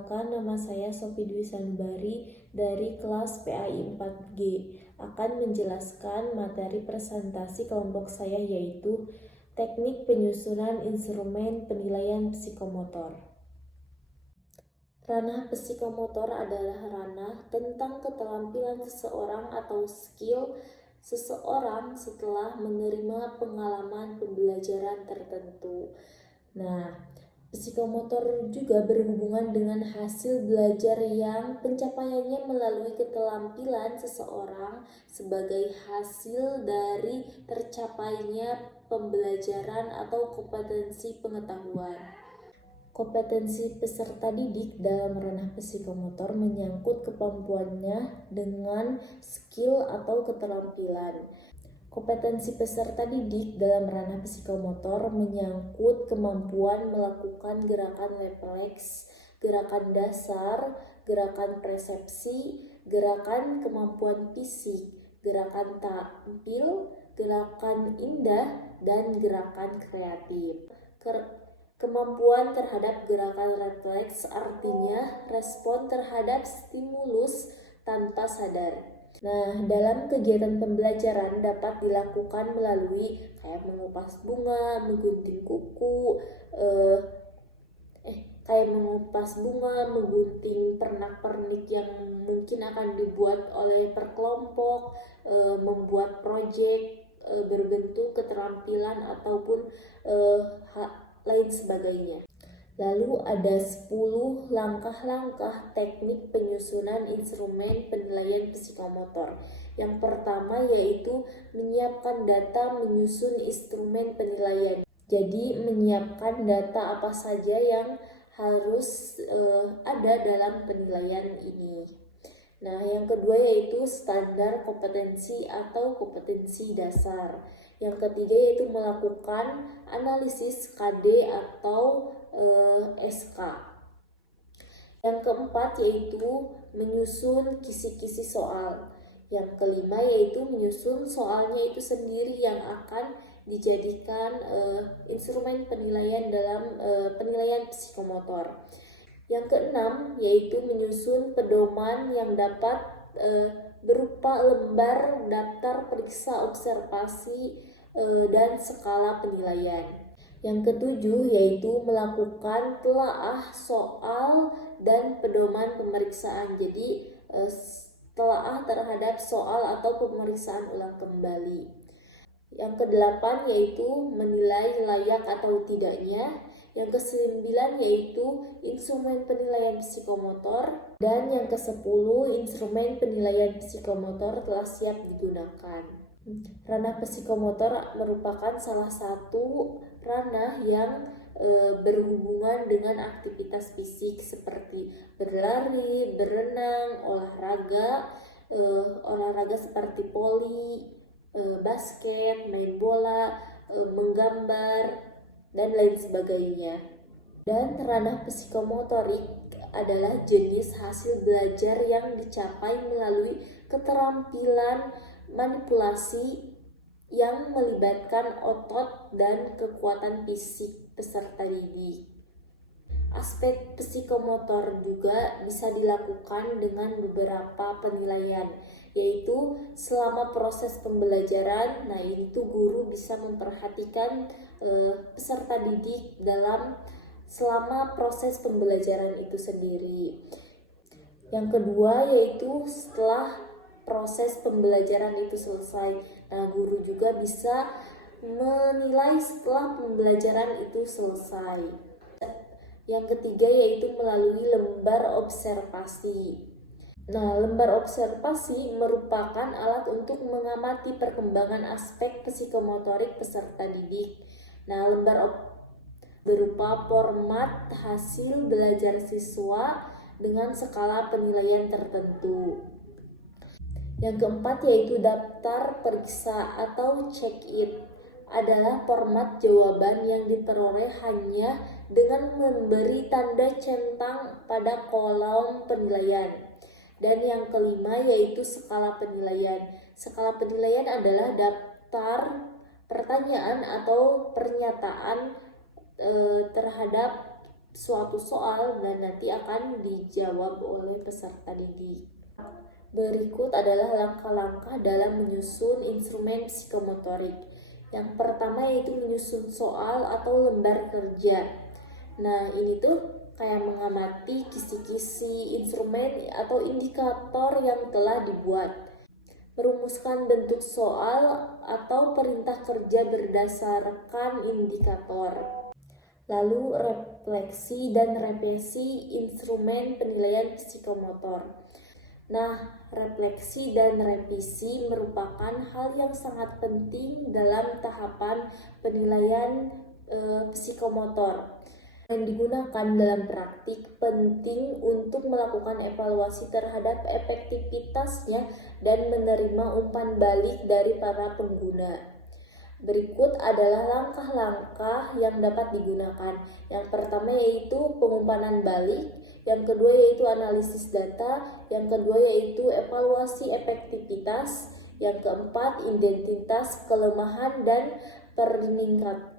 Perkenalkan, nama saya Sofi Dwi Sanubari dari kelas PAI 4G. Akan menjelaskan materi presentasi kelompok saya yaitu teknik penyusunan instrumen penilaian psikomotor. Ranah psikomotor adalah ranah tentang keterampilan seseorang atau skill seseorang setelah menerima pengalaman pembelajaran tertentu. Psikomotor juga berhubungan dengan hasil belajar yang pencapaiannya melalui keterampilan seseorang sebagai hasil dari tercapainya pembelajaran atau kompetensi pengetahuan. Kompetensi peserta didik dalam ranah psikomotor menyangkut kemampuannya dengan skill atau keterampilan. Kompetensi peserta didik dalam ranah psikomotor menyangkut kemampuan melakukan gerakan refleks, gerakan dasar, gerakan persepsi, gerakan kemampuan fisik, gerakan tampil, gerakan indah, dan gerakan kreatif. Kemampuan terhadap gerakan refleks artinya respon terhadap stimulus tanpa sadar. Dalam kegiatan pembelajaran dapat dilakukan melalui kayak mengupas bunga, menggunting kuku, menggunting pernak-pernik yang mungkin akan dibuat oleh perkelompok, membuat proyek berbentuk keterampilan ataupun lain sebagainya. Lalu ada 10 langkah-langkah teknik penyusunan instrumen penilaian psikomotor. Yang pertama yaitu menyiapkan data menyusun instrumen penilaian. Jadi menyiapkan data apa saja yang harus ada dalam penilaian ini. Yang kedua yaitu standar kompetensi atau kompetensi dasar. Yang ketiga yaitu melakukan analisis KD atau SK. Yang keempat yaitu menyusun kisi-kisi soal. Yang kelima yaitu menyusun soalnya itu sendiri yang akan dijadikan instrumen penilaian dalam penilaian psikomotor. Yang keenam yaitu menyusun pedoman yang dapat berupa lembar daftar periksa observasi dan skala penilaian. Yang ketujuh yaitu melakukan telaah soal dan pedoman pemeriksaan. Jadi telaah terhadap soal atau pemeriksaan ulang kembali. Yang kedelapan yaitu menilai layak atau tidaknya. Yang kesembilan yaitu instrumen penilaian psikomotor. Dan yang ke-10 instrumen penilaian psikomotor telah siap digunakan. Ranah psikomotor merupakan salah satu ranah yang berhubungan dengan aktivitas fisik seperti berlari, berenang, olahraga seperti voli, basket, main bola, menggambar, dan lain sebagainya. Dan ranah psikomotorik adalah jenis hasil belajar yang dicapai melalui keterampilan manipulasi yang melibatkan otot dan kekuatan fisik peserta didik. Aspek psikomotor juga bisa dilakukan dengan beberapa penilaian, yaitu selama proses pembelajaran. Itu guru bisa memperhatikan peserta didik selama proses pembelajaran itu sendiri. Yang kedua yaitu setelah proses pembelajaran itu selesai. Guru juga bisa menilai setelah pembelajaran itu selesai. Yang ketiga yaitu melalui lembar observasi. Lembar observasi merupakan alat untuk mengamati perkembangan aspek psikomotorik peserta didik. Lembar berupa format hasil belajar siswa dengan skala penilaian tertentu. Yang keempat yaitu daftar periksa atau check-in adalah format jawaban yang diperoleh hanya dengan memberi tanda centang pada kolom penilaian. Dan yang kelima yaitu skala penilaian. Skala penilaian adalah daftar pertanyaan atau pernyataan terhadap suatu soal dan nanti akan dijawab oleh peserta didik. Berikut adalah langkah-langkah dalam menyusun instrumen psikomotorik. Yang pertama yaitu menyusun soal atau lembar kerja. Nah, ini tuh kayak mengamati kisi-kisi instrumen atau indikator yang telah dibuat. Merumuskan bentuk soal atau perintah kerja berdasarkan indikator. Lalu refleksi dan revisi instrumen penilaian psikomotor. Nah, refleksi dan revisi merupakan hal yang sangat penting dalam tahapan penilaian psikomotor. Yang digunakan dalam praktik penting untuk melakukan evaluasi terhadap efektivitasnya dan menerima umpan balik dari para pengguna. Berikut adalah langkah-langkah yang dapat digunakan. Yang pertama yaitu pengumpanan balik, yang kedua yaitu analisis data, yang kedua yaitu evaluasi efektivitas, yang keempat identitas kelemahan dan peningkatan.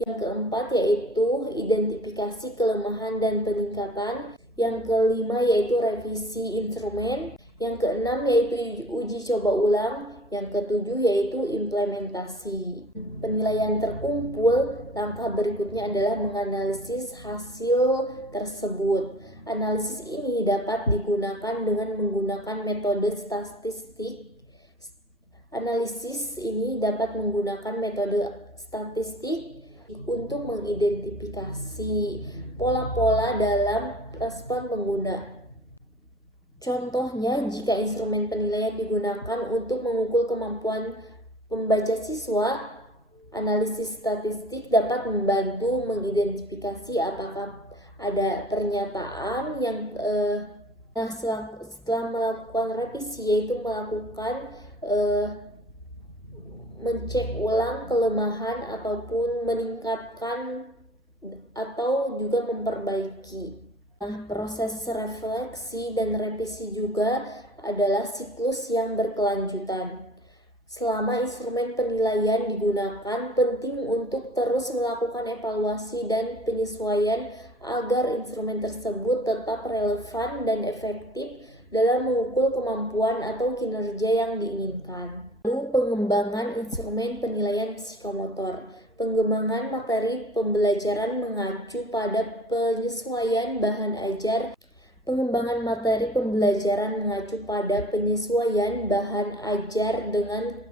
Yang keempat yaitu identifikasi kelemahan dan peningkatan. Yang kelima yaitu revisi instrumen. Yang keenam yaitu uji coba ulang. Yang ketujuh yaitu implementasi. Penilaian terkumpul, langkah berikutnya adalah menganalisis hasil tersebut. Analisis ini dapat digunakan dengan menggunakan metode statistik. Analisis ini dapat menggunakan metode statistik untuk mengidentifikasi pola-pola dalam respon pengguna. Contohnya, jika instrumen penilaian digunakan untuk mengukur kemampuan pembaca siswa, analisis statistik dapat membantu mengidentifikasi apakah ada pernyataan yang setelah melakukan revisi, yaitu melakukan mencek ulang kelemahan ataupun meningkatkan atau juga memperbaiki. Nah, proses refleksi dan revisi juga adalah siklus yang berkelanjutan. Selama instrumen penilaian digunakan, penting untuk terus melakukan evaluasi dan penyesuaian agar instrumen tersebut tetap relevan dan efektif dalam mengukur kemampuan atau kinerja yang diinginkan. Lalu, pengembangan instrumen penilaian psikomotor. Pengembangan materi pembelajaran mengacu pada penyesuaian bahan ajar. Pengembangan materi pembelajaran mengacu pada penyesuaian bahan ajar dengan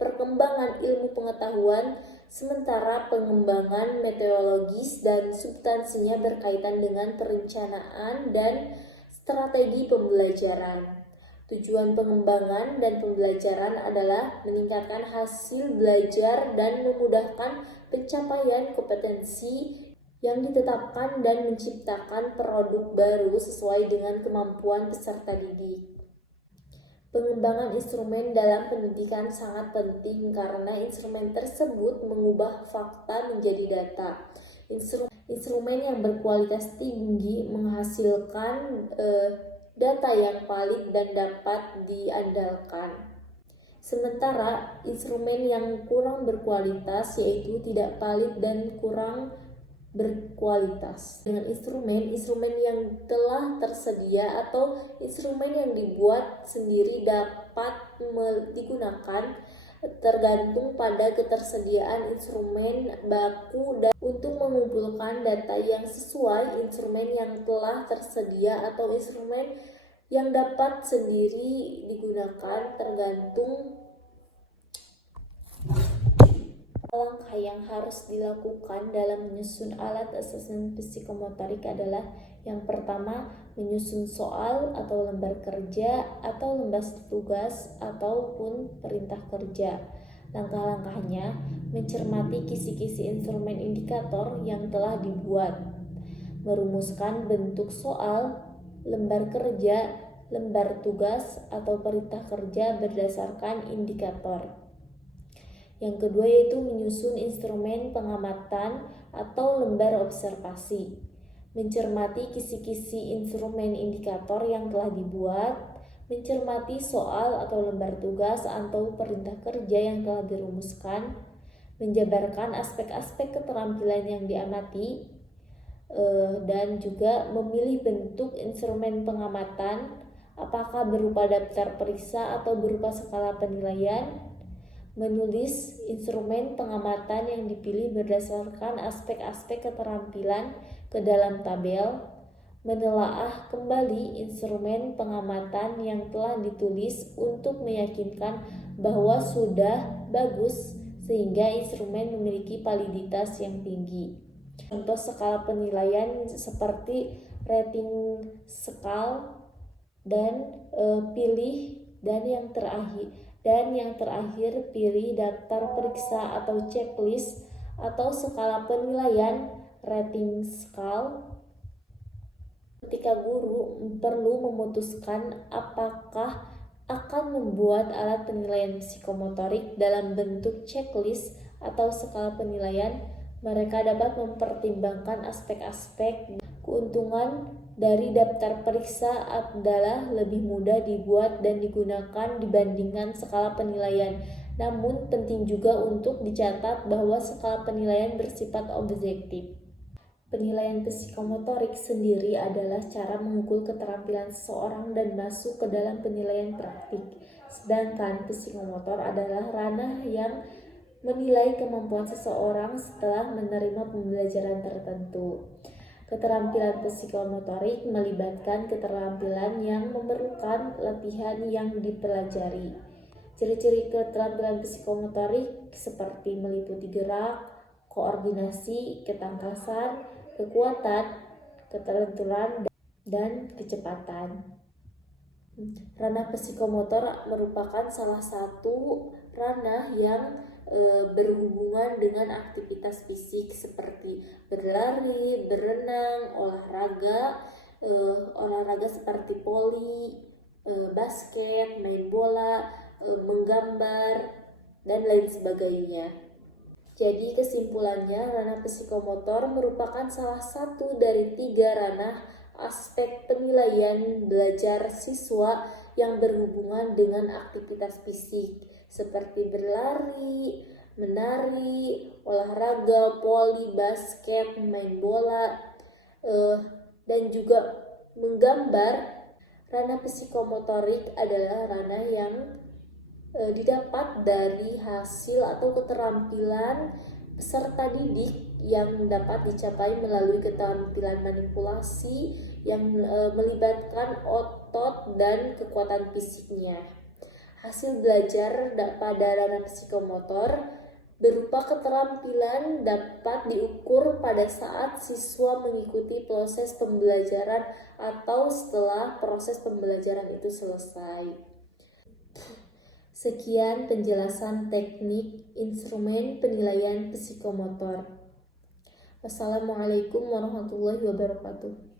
perkembangan ilmu pengetahuan, sementara pengembangan metodologis dan substansinya berkaitan dengan perencanaan dan strategi pembelajaran. Tujuan pengembangan dan pembelajaran adalah meningkatkan hasil belajar dan memudahkan pencapaian kompetensi yang ditetapkan dan menciptakan produk baru sesuai dengan kemampuan peserta didik. Pengembangan instrumen dalam pendidikan sangat penting karena instrumen tersebut mengubah fakta menjadi data. Instrumen yang berkualitas tinggi menghasilkan data yang valid dan dapat diandalkan. Sementara instrumen yang kurang berkualitas yaitu tidak valid dan kurang berkualitas. Dengan instrumen yang telah tersedia atau instrumen yang dibuat sendiri dapat digunakan tergantung pada ketersediaan instrumen baku dan untuk mengumpulkan data yang sesuai. Instrumen yang telah tersedia atau instrumen yang dapat sendiri digunakan tergantung. Langkah yang harus dilakukan dalam menyusun alat asesmen psikomotorik adalah yang pertama, menyusun soal atau lembar kerja atau lembar tugas ataupun perintah kerja. Langkah-langkahnya, mencermati kisi-kisi instrumen indikator yang telah dibuat, merumuskan bentuk soal, lembar kerja, lembar tugas atau perintah kerja berdasarkan indikator. Yang kedua yaitu menyusun instrumen pengamatan atau lembar observasi, mencermati kisi-kisi instrumen indikator yang telah dibuat, mencermati soal atau lembar tugas atau perintah kerja yang telah dirumuskan, menjabarkan aspek-aspek keterampilan yang diamati, dan juga memilih bentuk instrumen pengamatan, apakah berupa daftar periksa atau berupa skala penilaian, menulis instrumen pengamatan yang dipilih berdasarkan aspek-aspek keterampilan ke dalam tabel, menelaah kembali instrumen pengamatan yang telah ditulis untuk meyakinkan bahwa sudah bagus sehingga instrumen memiliki validitas yang tinggi. Contoh skala penilaian seperti rating scale dan pilih dan yang terakhir pilih daftar periksa atau checklist atau skala penilaian rating scale. Ketika guru perlu memutuskan apakah akan membuat alat penilaian psikomotorik dalam bentuk checklist atau skala penilaian, mereka dapat mempertimbangkan aspek-aspek. Keuntungan dari daftar periksa adalah lebih mudah dibuat dan digunakan dibandingkan skala penilaian. Namun penting juga untuk dicatat bahwa skala penilaian bersifat objektif. Penilaian psikomotorik sendiri adalah cara mengukur keterampilan seseorang dan masuk ke dalam penilaian praktik. Sedangkan psikomotor adalah ranah yang menilai kemampuan seseorang setelah menerima pembelajaran tertentu. Keterampilan psikomotorik melibatkan keterampilan yang memerlukan latihan yang dipelajari. Ciri-ciri keterampilan psikomotorik seperti meliputi gerak, koordinasi, ketangkasan, kekuatan, ketelenturan, dan kecepatan. Ranah psikomotor merupakan salah satu ranah yang berhubungan dengan aktivitas fisik seperti berlari, berenang, olahraga seperti voli, basket, main bola, menggambar, dan lain sebagainya. Jadi kesimpulannya, ranah psikomotor merupakan salah satu dari 3 ranah aspek penilaian belajar siswa yang berhubungan dengan aktivitas fisik seperti berlari, menari, olahraga, voli, basket, main bola, dan juga menggambar. Ranah psikomotorik adalah ranah yang didapat dari hasil atau keterampilan peserta didik yang dapat dicapai melalui keterampilan manipulasi yang melibatkan otot dan kekuatan fisiknya. Hasil belajar pada ranah psikomotor berupa keterampilan dapat diukur pada saat siswa mengikuti proses pembelajaran atau setelah proses pembelajaran itu selesai. Sekian penjelasan teknik instrumen penilaian psikomotor. Wassalamualaikum warahmatullahi wabarakatuh.